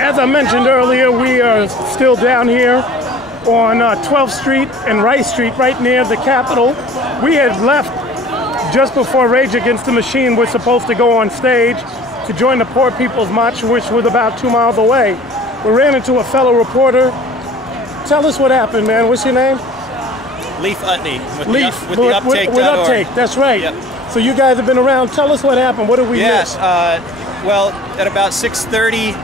As I mentioned earlier, we are still down here on 12th Street and Rice Street, right near the Capitol. We had left just before Rage Against the Machine was supposed to go on stage to join the Poor People's March, which was about 2 miles away. We ran into a fellow reporter. Tell us what happened, man. What's your name? Leaf Utney with Leaf, the Uptake. With Uptake, that's right. Yep. So you guys have been around. Tell us what happened. What did we miss? Well, at about 6:30,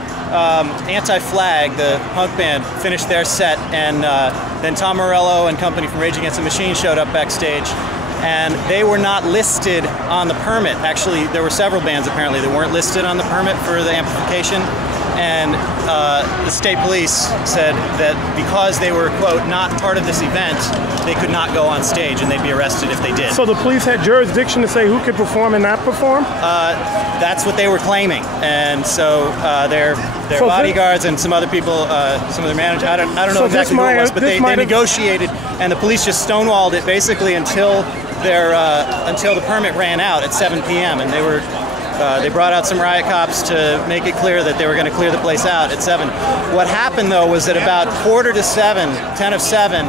Anti-Flag, the punk band, finished their set, and then Tom Morello and company from Rage Against the Machine showed up backstage, and they were not listed on the permit. Actually, there were several bands apparently that weren't listed on the permit for the amplification, and the state police said that because they were, quote, not part of this event, they could not go on stage and they'd be arrested if they did. So the police had jurisdiction to say who could perform and not perform? That's what they were claiming, and so their bodyguards and some other people, some of their managers, I don't know exactly who it was, but they negotiated, and the police just stonewalled it basically until the permit ran out at 7 p.m. and they brought out some riot cops to make it clear that they were going to clear the place out at 7. What happened though was that about 7:15, 10 of 7,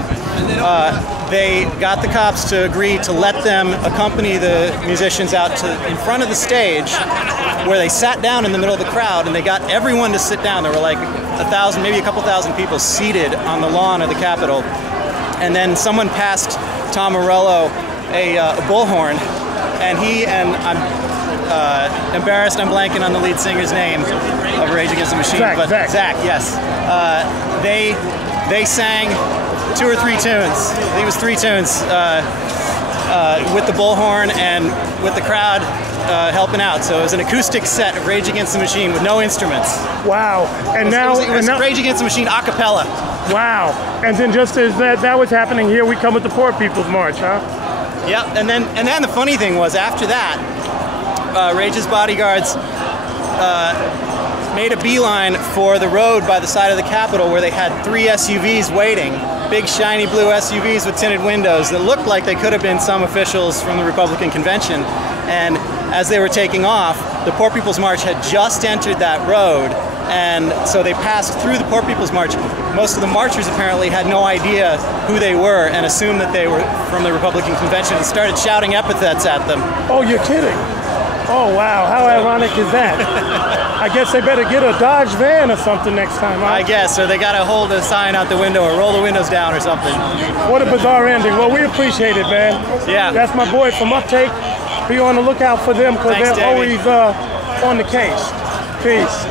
they got the cops to agree to let them accompany the musicians out to in front of the stage, where they sat down in the middle of the crowd, and they got everyone to sit down. There were like 1,000, maybe a couple thousand people seated on the lawn of the Capitol, and then someone passed Tom Morello a bullhorn, and I'm embarrassed, I'm blanking on the lead singer's name of Rage Against the Machine, Zach, yes. They sang 2 or 3 tunes. I think it was 3 tunes with the bullhorn and with the crowd helping out. So it was an acoustic set of Rage Against the Machine with no instruments. Wow! And it was Rage Against the Machine a cappella. Wow! And then just as that was happening here, we come with the Poor People's March, huh? Yeah. And then the funny thing was, after that, Rage's bodyguards made a beeline for the road by the side of the Capitol, where they had 3 SUVs waiting, big shiny blue SUVs with tinted windows that looked like they could have been some officials from the Republican convention. And as they were taking off, the Poor People's March had just entered that road, and so they passed through the Poor People's March. Most of the marchers apparently had no idea who they were and assumed that they were from the Republican convention and started shouting epithets at them. Oh, you're kidding. Oh, wow. How ironic is that? I guess they better get a Dodge van or something next time, huh? I guess, or they got to hold a sign out the window or roll the windows down or something. What a bizarre ending. Well, we appreciate it, man. Yeah. That's my boy from Uptake. Be on the lookout for them because they're always on the case. Peace.